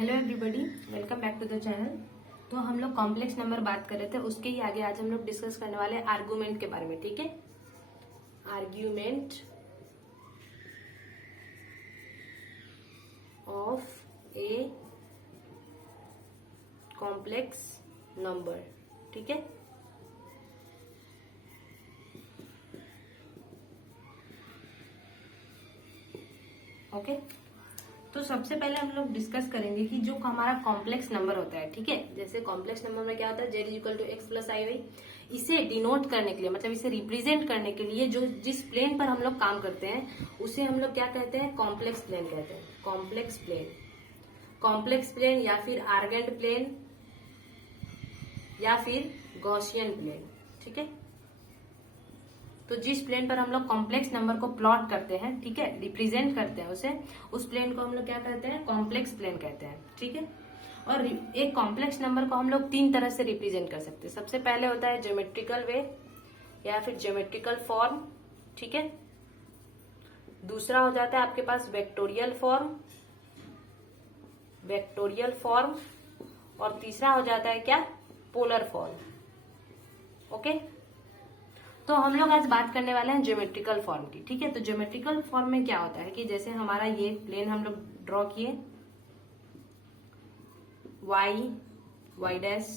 Hello everybody, welcome back to the channel. तो हम लोग कॉम्प्लेक्स नंबर बात कर रहे थे, उसके ही आगे आज हम लोग डिस्कस करने वाले हैं आर्गुमेंट के बारे में। ठीक है, argument of a complex number. ठीक है, ओके। तो सबसे पहले हम लोग डिस्कस करेंगे कि जो हमारा कॉम्प्लेक्स नंबर होता है, ठीक है, जैसे कॉम्प्लेक्स नंबर में क्या होता है, z equal to x plus i y. इसे डिनोट करने के लिए, मतलब इसे रिप्रेजेंट करने के लिए जो जिस प्लेन पर हम लोग काम करते हैं उसे हम लोग क्या कहते हैं, कॉम्प्लेक्स प्लेन कहते हैं। कॉम्प्लेक्स प्लेन, कॉम्प्लेक्स प्लेन या फिर आर्गेंट प्लेन या फिर गॉसियन प्लेन। ठीक है, तो जिस प्लेन पर हम लोग कॉम्प्लेक्स नंबर को प्लॉट करते हैं, ठीक है, रिप्रेजेंट करते हैं उसे, उस प्लेन को हम लोग क्या कहते हैं, कॉम्प्लेक्स प्लेन कहते हैं। ठीक है, और एक कॉम्प्लेक्स नंबर को हम लोग तीन तरह से रिप्रेजेंट कर सकते हैं। सबसे पहले होता है ज्योमेट्रिकल वे या फिर ज्योमेट्रिकल फॉर्म। ठीक है, दूसरा हो जाता है आपके पास वेक्टोरियल फॉर्म, वेक्टोरियल फॉर्म, और तीसरा हो जाता है क्या, पोलर फॉर्म। ओके, तो हम लोग आज बात करने वाले हैं ज्योमेट्रिकल फॉर्म की। ठीक है, तो ज्योमेट्रिकल फॉर्म में क्या होता है कि जैसे हमारा ये प्लेन हम लोग ड्रॉ किए, y, y dash,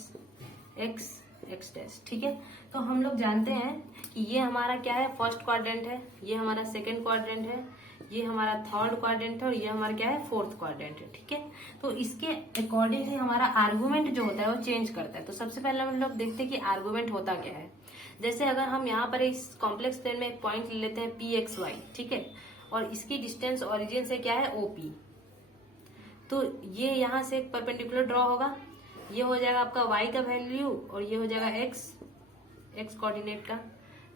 x, x dash. ठीक है, तो हम लोग जानते हैं कि ये हमारा क्या है, फर्स्ट क्वाड्रेंट है, ये हमारा सेकंड क्वाड्रेंट है, ये हमारा थर्ड क्वाड्रेंट है, और ये हमारा क्या है, फोर्थ क्वाड्रेंट है। ठीक है, तो इसके अकॉर्डिंगली हमारा आर्गुमेंट जो होता है वो चेंज करता है। तो सबसे पहले हम लोग देखते हैं कि आर्गुमेंट होता क्या है। जैसे अगर हम यहाँ पर इस कॉम्प्लेक्स प्लेन में एक पॉइंट ले लेते हैं पी एक्स वाई, ठीक है, और इसकी डिस्टेंस ओरिजिन से क्या है, ओपी, तो ये यहाँ से एक परपेंडिकुलर ड्रॉ होगा, ये हो जाएगा आपका y का वैल्यू और ये हो जाएगा x कोऑर्डिनेट का।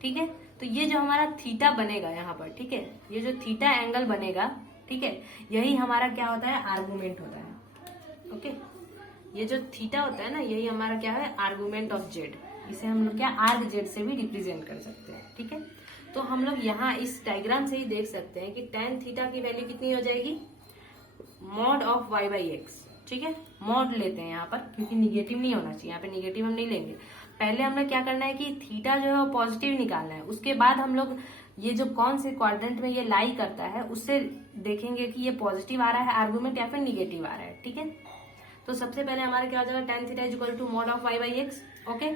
ठीक है, तो ये जो हमारा थीटा बनेगा यहाँ पर, ठीक है, ये जो थीटा एंगल बनेगा, ठीक है, यही हमारा क्या होता है, आर्गुमेंट होता है। ओके, ये जो थीटा होता है ना, यही हमारा क्या है, आर्गुमेंट ऑफ जेड। इसे हम लोग क्या, आर्ग जेड से भी रिप्रेजेंट कर सकते हैं। ठीक है, तो हम लोग यहाँ इस डायग्राम से ही देख सकते हैं कि tan थीटा की वैल्यू कितनी हो जाएगी, mod of y by x. ठीक है, मॉड लेते हैं यहाँ पर क्योंकि निगेटिव नहीं होना चाहिए, यहाँ पे निगेटिव हम नहीं लेंगे। पहले हमें क्या करना है कि थीटा जो है वो पॉजिटिव निकालना है, उसके बाद हम लोग ये जो कौन से क्वाड्रेंट में ये लाई करता है उससे देखेंगे कि ये पॉजिटिव आ रहा है आर्गुमेंट या फिर निगेटिव आ रहा है। ठीक है, तो सबसे पहले हमारा क्या हो जाएगा, tan theta is equal to mod of y by x. Okay,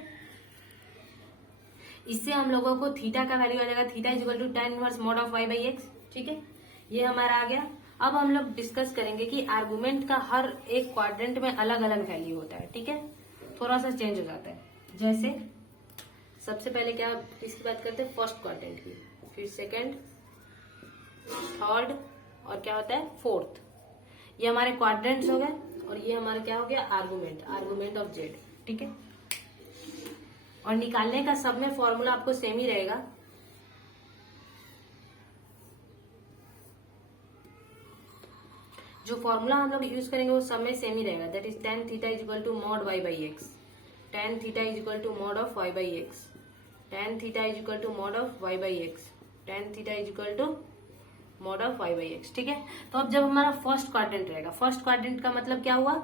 इससे हम लोगों को थीटा का वैल्यू आ जाएगा, theta is equal to tan inverse mod of y by x. ठीक है, ये हमारा आ गया। अब हम लोग डिस्कस करेंगे कि आर्गुमेंट का हर एक क्वाड्रेंट में अलग अलग वैल्यू होता है। ठीक है, थोड़ा सा चेंज हो जाता है। जैसे सबसे पहले क्या, इसकी बात करते हैं फर्स्ट क्वाड्रेंट की, फिर सेकंड, थर्ड, और क्या होता है, फोर्थ। ये हमारे क्वाड्रेंट्स हो गए, और ये हमारा क्या हो गया, आर्गुमेंट, आर्गुमेंट ऑफ जेड। ठीक है, और निकालने का सब में फॉर्मूला आपको सेम ही रहेगा। जो फॉर्मूला हम लोग यूज करेंगे वो सब में सेम ही रहेगा, that is tan theta is equal to mod y by x, tan theta is equal to mod of y by x, tan theta is equal to mod of y by x, tan theta is equal to mod of y by x. ठीक है, तो अब जब हमारा first quadrant रहेगा, first quadrant का मतलब क्या हुआ,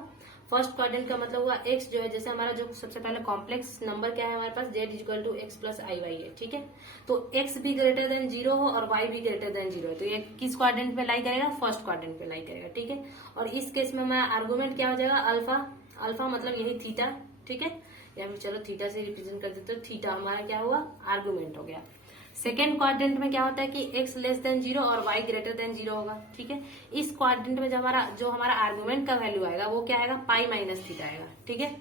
फर्स्ट क्वाड्रेंट का मतलब हुआ x जो है, जैसे हमारा जो सबसे पहले कॉम्प्लेक्स नंबर क्या है हमारे पास, z is equal to x plus i y है। ठीक है, तो x भी ग्रेटर देन 0 हो और y भी ग्रेटर देन 0 है, तो ये किस क्वाड्रेंट में लाई करेगा, फर्स्ट क्वाड्रेंट में लाई करेगा। ठीक है, और इस केस में हमारा आर्गुमेंट क्या हो जाएगा, अल्फा, अल्फा मतलब यही थीटा। ठीक है, या फिर चलो थीटा से रिप्रेजेंट कर देते, तो थीटा हमारा क्या हुआ, आर्गुमेंट हो गया। सेकेंड क्वाड्रेंट में क्या होता है कि x लेस देन 0 और y ग्रेटर देन 0 होगा। ठीक है, इस क्वाड्रेंट में जो हमारा आर्गुमेंट का वैल्यू आएगा वो क्या आएगा, पाई माइनस थीटा आएगा। ठीक है,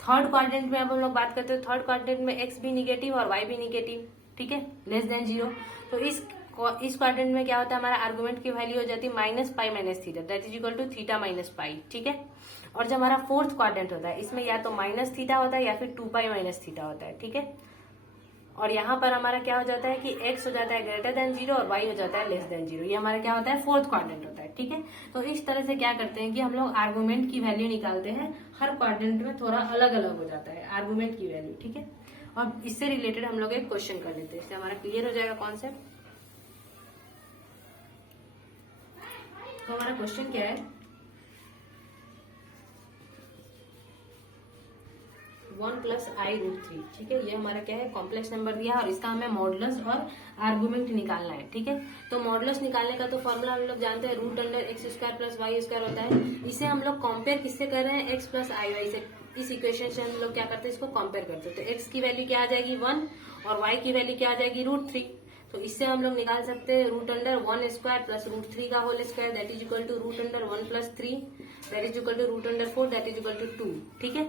थर्ड क्वाड्रेंट में अब हम लोग बात करते हैं, थर्ड क्वाड्रेंट में x भी निगेटिव और y भी निगेटिव। ठीक है, लेस देन 0, तो इस क्वाड्रेंट में क्या होता है, हमारा आर्गुमेंट की वैल्यू हो जाती है minus pi minus theta, that is equal to theta minus pi. ठीक है, और जब हमारा फोर्थ क्वाड्रेंट होता है इसमें या तो माइनस थीटा होता है या फिर 2 पाई माइनस थीटा होता है। ठीक है, और यहाँ पर हमारा क्या हो जाता है कि x हो जाता है ग्रेटर देन 0 और y हो जाता है लेस देन 0। ये हमारा क्या होता है, फोर्थ क्वाड्रेंट होता है। ठीक है, तो इस तरह से क्या करते हैं कि हम लोग आर्गुमेंट की वैल्यू निकालते हैं, हर क्वाड्रेंट में थोड़ा अलग अलग हो जाता है आर्गुमेंट की वैल्यू। ठीक है, और इससे रिलेटेड हम लोग एक क्वेश्चन कर लेते हैं, इससे हमारा क्लियर हो जाएगा कॉन्सेप्ट। तो हमारा क्वेश्चन क्या है, 1 प्लस i√3। ठीक है, ये हमारा क्या है, कॉम्प्लेक्स नंबर दिया है और इसका हमें मॉडुलस और आर्गुमेंट निकालना है। ठीक है, तो मॉडुलस निकालने का तो फॉर्मूला हम लोग जानते हैं, √x² प्लस y² होता है। इसे हम लोग कंपेयर किससे कर रहे हैं, x प्लस iy से। इस इक्वेशन से हम लोग क्या करते हैं, इसको कंपेयर करते हैं। तो x की वैल्यू क्या आ जाएगी 1 और y की वैल्यू क्या आ जाएगी √3। तो इससे हम लोग निकाल सकते हैं √1² प्लस √3 का whole square that is equal to √1 plus 3 that is equal to √4 that is equal to 2। ठीक है,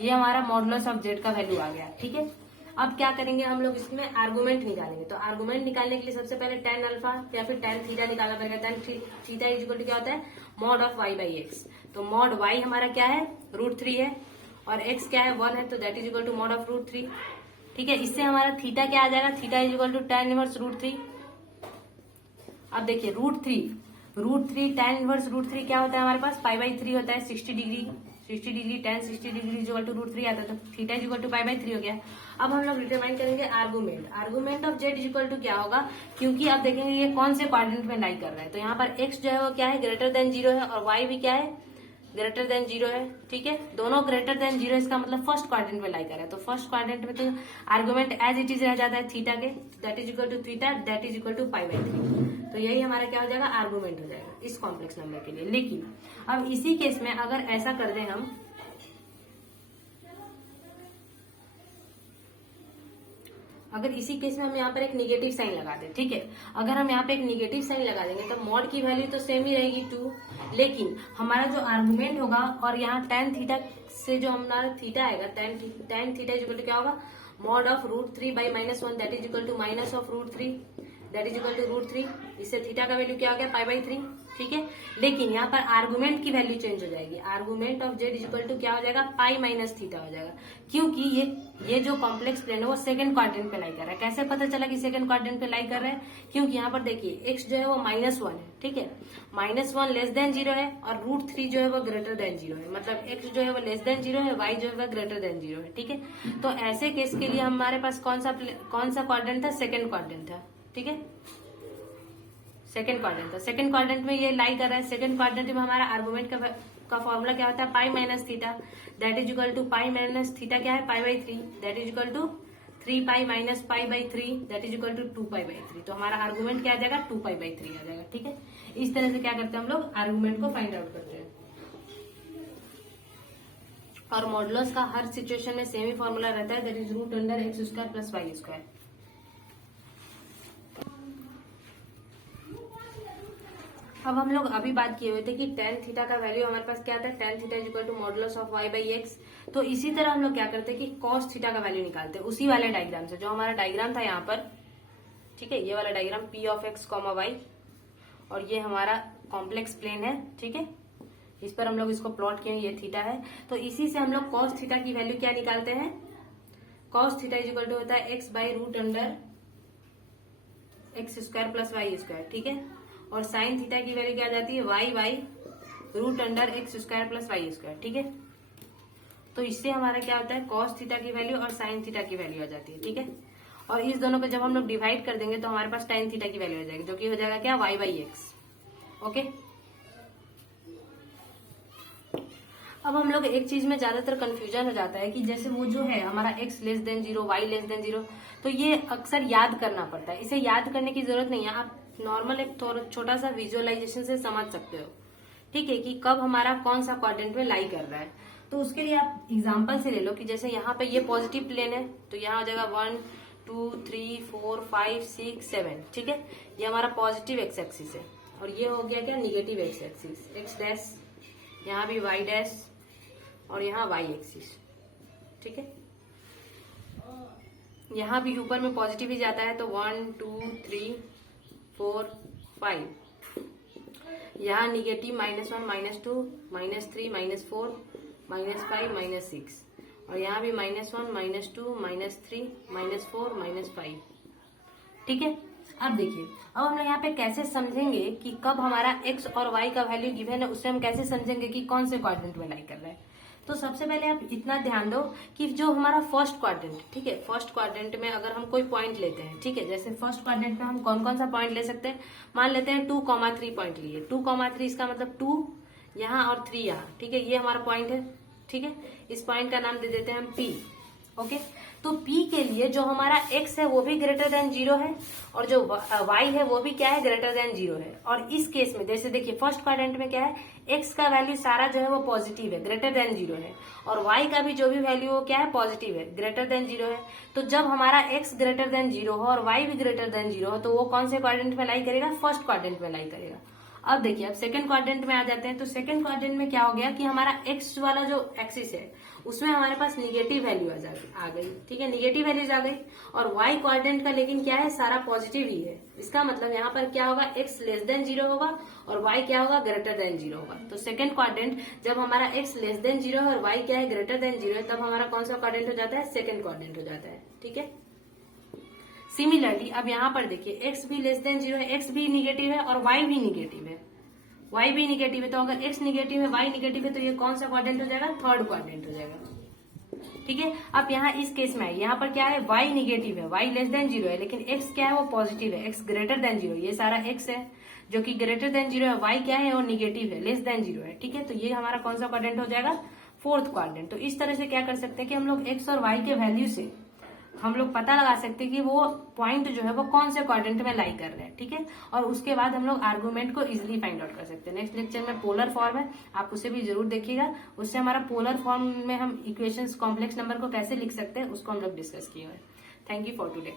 ये हमारा मॉडुलस ऑफ z का वैल्यू आ गया। ठीक है, अब क्या करेंगे हम लोग, इसमें आर्गुमेंट निकालेंगे। तो आर्गुमेंट निकालने के लिए सबसे पहले tan अल्फा या फिर tan थीटा निकालना पड़ेगा। tan theta is equal to क्या होता है, mod of y by x. तो मॉड y हमारा क्या है, √3 है और x क्या है 1 है, तो that is equal to mod of √3। ठीक है, इससे हमारा थीटा क्या आ जाएगा, theta is equal to tan inverse √3। अब देखिए √3 tan इनवर्स √3 क्या होता है हमारे पास, π/3 होता है, 60 degree tan 60 degree is equal to √3 आता है, तो थीटा इज इक्वल टू π/3 हो गया। अब हम लोग डिटरमाइन करेंगे argument of z is equal to क्या होगा, क्योंकि आप देखेंगे ये कौन से क्वाड्रेंट में लाई कर रहा है। तो यहाँ पर x जो है वो क्या है, ग्रेटर देन 0 है और y भी क्या है, ग्रेटर देन 0 है। ठीक है, दोनों ग्रेटर देन 0, इसका मतलब फर्स्ट क्वाड्रेंट में लाई कर रहा है। तो फर्स्ट क्वाड्रेंट में तो आर्गुमेंट एज इट इज रह जाता है थीटा के, that is equal to theta that is equal to π/3। तो यही हमारा क्या हो जाएगा, आर्गुमेंट हो जाएगा इस कॉम्प्लेक्स नंबर के लिए। लेकिन अब इसी केस में अगर ऐसा कर दें हम, अगर इसी केस में हम यहाँ पर एक निगेटिव साइन लगा दें। ठीक है, अगर हम यहाँ पे एक निगेटिव साइन लगा देंगे तो मॉड की वैल्यू तो सेम ही रहेगी 2, लेकिन हमारा जो आर्गुमेंट होगा और यहाँ tan थीटा से जो हमारा थीटा आएगा, tan theta is equal to क्या होगा, mod of √3 by -1 that is equal to minus of √3 that is equal to √3। इससे थीटा का वैल्यू क्या हो गया, π/3। ठीक है, लेकिन यहाँ पर आर्गुमेंट की वैल्यू चेंज हो जाएगी, argument of z is equal to क्या हो जाएगा, π-θ हो जाएगा, क्योंकि ये जो कॉम्प्लेक्स प्लेन है वो सेकंड क्वाड्रेंट पे लाई कर रहा है। कैसे पता चला कि सेकंड क्वाड्रेंट पे लाई कर रहा है, क्योंकि यहाँ पर देखिए x जो है वो -1 है। ठीक है, -1 लेस देन 0 है और √3 जो है वो ग्रेटर देन 0 है, मतलब x जो है वो लेस देन 0 है, y जो है वो ग्रेटर देन 0 है। ठीक है, तो ऐसे केस के लिए हमारे पास कौन सा क्वाड्रेंट था, सेकंड क्वाड्रेंट था। ठीक है, सेकंड क्वाड्रेंट था, सेकंड क्वाड्रेंट में ये लाई कर रहा है। सेकंड क्वाड्रेंट में हमारा आर्गुमेंट का फॉर्मूला क्या होता है, π-θ दैट इज इक्वल टू π-θ क्या है, π/3 that is equal to 3π minus π/3 that is equal to 2π/3। तो हमारा आर्गुमेंट क्या आ जाएगा, 2π/3 आ जाएगा। ठीक है, इस तरह से क्या करते हैं हम लोग, आर्गुमेंट को फाइंड आउट करते हैं। और मॉडुलस का हर सिचुएशन में सेम ही फॉर्मूला रहता है, that is √x² plus y²। अब हम लोग अभी बात किए हुए थे कि tan थीटा का वैल्यू हमारे पास क्या था, tan theta is equal to modulus of y by x. तो इसी तरह हम लोग क्या करते हैं कि cos थीटा का वैल्यू निकालते हैं उसी वाले डायग्राम से, जो हमारा डायग्राम था यहाँ पर। ठीक है, ये वाला diagram P of x, y और ये हमारा कॉम्प्लेक्स प्लेन है। ठीक है, इस पर हम लोग इसको प्लॉट किए, ये थीटा है। तो इसी से हम लोग cos थीटा की वैल्यू क्या निकालते हैं, cos theta is equal to होता है x by √x² plus y²। ठीक है, और साइन थीटा की वैल्यू क्या आ जाती है, y by √x² plus y²। ठीक है, तो इससे हमारा क्या होता है, cos थीटा की वैल्यू और साइन थीटा की वैल्यू आ जाती है। ठीक है, और इस दोनों को जब हम लोग डिवाइड कर देंगे तो हमारे पास tan थीटा की वैल्यू आ जाएगी, जो कि हो जाएगा क्या, y बाई एक्स। ओके, अब हम लोग एक चीज में ज्यादातर कंफ्यूजन हो जाता है कि जैसे वो जो है हमारा x less than 0, y less than 0, तो ये अक्सर याद करना पड़ता है। इसे याद करने की जरूरत नहीं है, आप नॉर्मल एक छोटा सा विजुअलाइजेशन से समझ सकते हो। ठीक है, कि कब हमारा कौन सा क्वाड्रेंट में लाई कर रहा है। तो उसके लिए आप एग्जांपल से ले लो कि जैसे यहाँ पे ये पॉजिटिव प्लेन है, तो यहाँ हो जाएगा 1 2 3 4 5 6 7। ठीक है, ये हमारा पॉजिटिव एक्स एक्सिस है और ये हो गया क्या, negative x axis, x dash, यहाँ भी वाई डैश और यहाँ वाई एक्सिस। ठीक है, यहाँ भी ऊपर में पॉजिटिव ही जाता है, तो 1 2 3 4 5, यहाँ निगेटिव -1 -2 -3 -4 -5 -6, और यहाँ भी -1 -2 -3 -4 -5। ठीक है, अब देखिए, अब हम लोग यहाँ पे कैसे समझेंगे कि कब हमारा x और y का वैल्यू गिवन है, उससे हम कैसे समझेंगे कि कौन से क्वाड्रेंट में लाई कर रहा है। तो सबसे पहले आप इतना ध्यान दो कि जो हमारा फर्स्ट क्वाड्रेंट, ठीक है, फर्स्ट क्वाड्रेंट में अगर हम कोई पॉइंट लेते हैं, ठीक है, जैसे फर्स्ट क्वाड्रेंट में हम कौन कौन सा पॉइंट ले सकते हैं, मान लेते हैं 2,3 पॉइंट लिए। 2,3 इसका मतलब 2 यहाँ और 3 यहाँ। ठीक है, ये हमारा पॉइंट है। ठीक है, इस पॉइंट का नाम दे देते हैं हम P। ओके, तो P के लिए जो हमारा x है वो भी ग्रेटर देन 0 है और जो y है वो भी क्या है, ग्रेटर देन 0 है। और इस केस में जैसे देखिए फर्स्ट क्वाड्रेंट में क्या है, x का वैल्यू सारा जो है वो पॉजिटिव है, ग्रेटर देन 0 है, और y का भी जो भी वैल्यू वो क्या है, पॉजिटिव है, ग्रेटर देन 0 है। तो जब हमारा x ग्रेटर देन 0 हो और y भी ग्रेटर देन 0 हो तो वो कौन से क्वाड्रेंट में लाई करेगा, फर्स्ट क्वाड्रेंट में लाई करेगा। अब देखिए अब सेकंड क्वाड्रेंट में आ जाते हैं। तो सेकंड क्वाड्रेंट में क्या हो गया कि हमारा x वाला जो एक्सिस है उसमें हमारे पास निगेटिव वैल्यू आ गई, ठीक है, निगेटिव वैल्यूज आ गई। और y क्वाड्रेंट का लेकिन क्या है, सारा पॉजिटिव ही है। इसका मतलब यहाँ पर क्या होगा, x लेस देन 0 होगा और y क्या होगा, ग्रेटर देन 0 होगा। तो सेकंड क्वाड्रेंट जब हमारा x लेस देन 0 है और y क्या है, ग्रेटर देन 0 है, तब हमारा कौन सा क्वाड्रेंट हो जाता है, सेकंड क्वाड्रेंट हो जाता है। ठीक है, सिमिलरली अब यहाँ पर देखिए x भी लेस देन 0 है, x भी निगेटिव है और y भी निगेटिव है, y भी निगेटिव है। तो अगर x निगेटिव है, y निगेटिव है, तो ये कौन सा क्वाड्रेंट हो जाएगा, थर्ड क्वाड्रेंट हो जाएगा। ठीक है, अब यहाँ इस केस में यहाँ पर क्या है, y निगेटिव है, y लेस देन 0 है, लेकिन x क्या है, वो पॉजिटिव है, x ग्रेटर देन 0, ये सारा x है जो कि ग्रेटर देन 0 है, y क्या है, वो निगेटिव है, लेस देन 0 है। ठीक है, तो ये हमारा कौन सा क्वाड्रेंट हो जाएगा, फोर्थ क्वाड्रेंट। तो इस तरह से क्या कर सकते हैं कि हम लोग x और y के वैल्यू से हम लोग पता लगा सकते हैं कि वो पॉइंट जो है वो कौन से क्वाड्रेंट में लाई कर रहे हैं। ठीक है, और उसके बाद हम लोग आर्गुमेंट को इजीली फाइंड आउट कर सकते हैं। नेक्स्ट लेक्चर में पोलर फॉर्म है, आप उसे भी जरूर देखिएगा, उससे हमारा पोलर फॉर्म में हम इक्वेशंस कॉम्प्लेक्स नंबर को कैसे लिख सकते हैं उसको हम लोग डिस्कस किए हुए। Thank you for today.